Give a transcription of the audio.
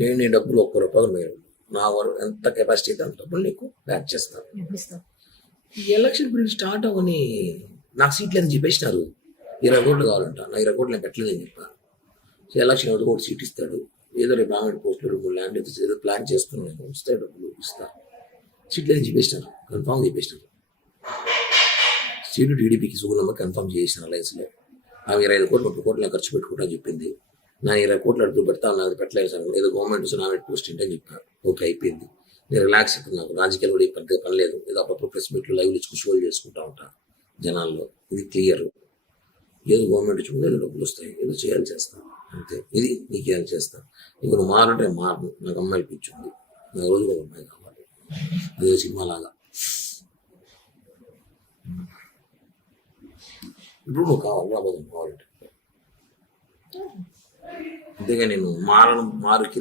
నేను నీ డబ్బులు ₹1 మీరు నా ఎంత కెపాసిటీ అయితే అంత డబ్బులు నీకు బ్యాక్ చేస్తాను. ఈ ఎలక్షన్ పీరియడ్ స్టార్ట్ అవ్వని నాకు సీట్లు అని చెప్పేసినారు. 20 కోట్లు కావాలంట. నా 20 కోట్లు నేను పెట్టలేదని చెప్పాను. సో ఎలక్షన్ ఒకటి కూడా సీట్ ఇస్తాడు. ఏదో రేపు బాగా పోస్టులు 2 ల్యాండ్ ఏదో ప్లాన్ చేసుకుని నేను వస్తాయి డబ్బులు ఇస్తా. సీట్లు అని చెప్పేసినారు. కన్ఫామ్ చెప్పేసినారు. సీటు టీడీపీకి సుగుణమ్మ కన్ఫామ్ చేసిన అలయన్స్లో. ఆమె 25 కోట్లు 30 కోట్లు ఖర్చు పెట్టుకుంటా చెప్పింది. నా 20 కోట్లు అడుగు పెడతా నాకు పెట్టలేదు సార్. ఏదో గవర్నమెంట్ నామినేట్ పోస్ట్ ఏంటని చెప్పాను. ఓకే అయిపోయింది. నేను రిలాక్స్ ఇప్పుడు నాకు రాజకీయాలు కూడా పెద్దగా పని లేదు. ఏదో అప్పుడు ప్రెస్ మీట్లు లైవ్లు ఇచ్చుకుని షోలు చేసుకుంటా ఉంటాను జనాల్లో. ఇది క్లియర్. ఏదో గవర్నమెంట్ ఇచ్చుకుంటే ఏదో డబ్బులు వస్తాయి. ఏదో చేయాలి చేస్తాను అంతే. ఇది నీకేయాలి చేస్తాను. నీకు నువ్వు మారంటే మారు. నాకు అమ్మాయి పిచ్చింది. నాకు రోజు ఒక అమ్మాయి కావాలి. అదే సినిమా లాగా. ఇప్పుడు నువ్వు కావాలి రాబోదు కావాలంటే. అంతేగా నేను మారుకి